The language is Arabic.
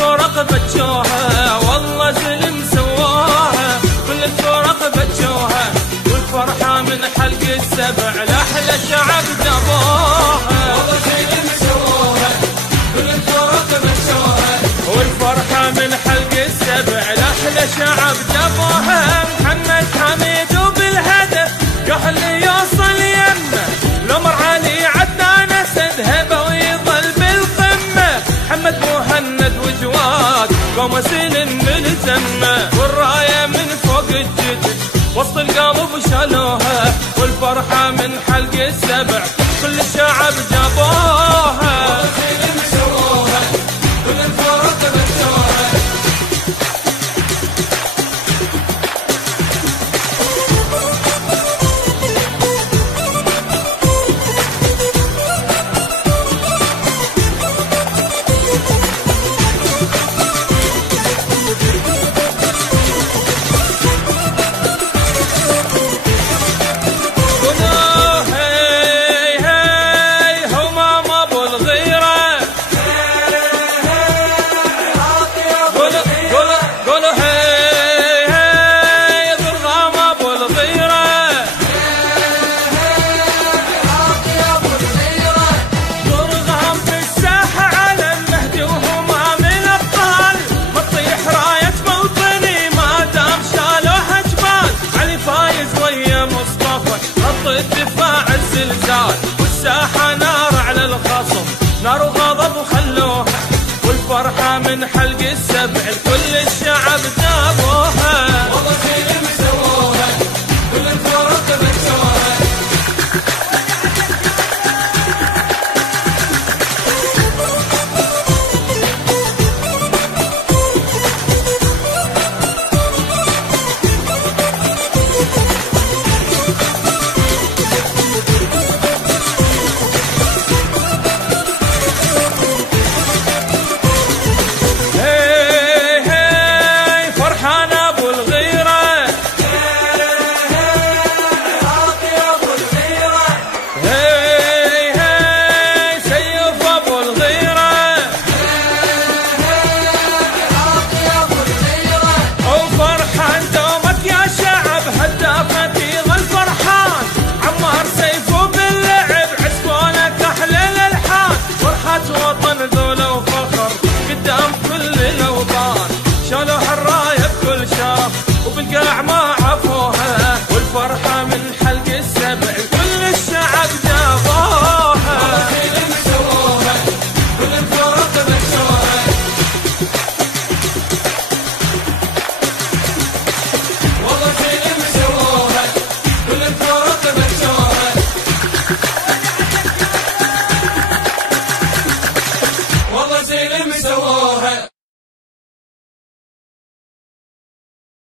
الفرق بجوها والله زلم سواها، كل الفرق بجوها والفرحة من حلق السبع لأحلى شعب جابوها. والله زلم سواها كل الفرق بجوها والفرحة من حلق السبع لأحلى شعب جابوها. محمد حميد وبالهدف قهل يوصل يمه، الأمر علي عدنان أسد هبة ويظل بالقمة. محمد مهند وجواد قوم سنن من زمه، والراية من فوق الجدر وسط القلب شالوها، والفرحة من حلق السبع كل الشعب جابوها. كل الفرق بجوها الدفاع الزلزال، والساحة نار على الخصم نار وغضب وخلوها، والفرحة من حلق السبع كل الشعب جابوها. والله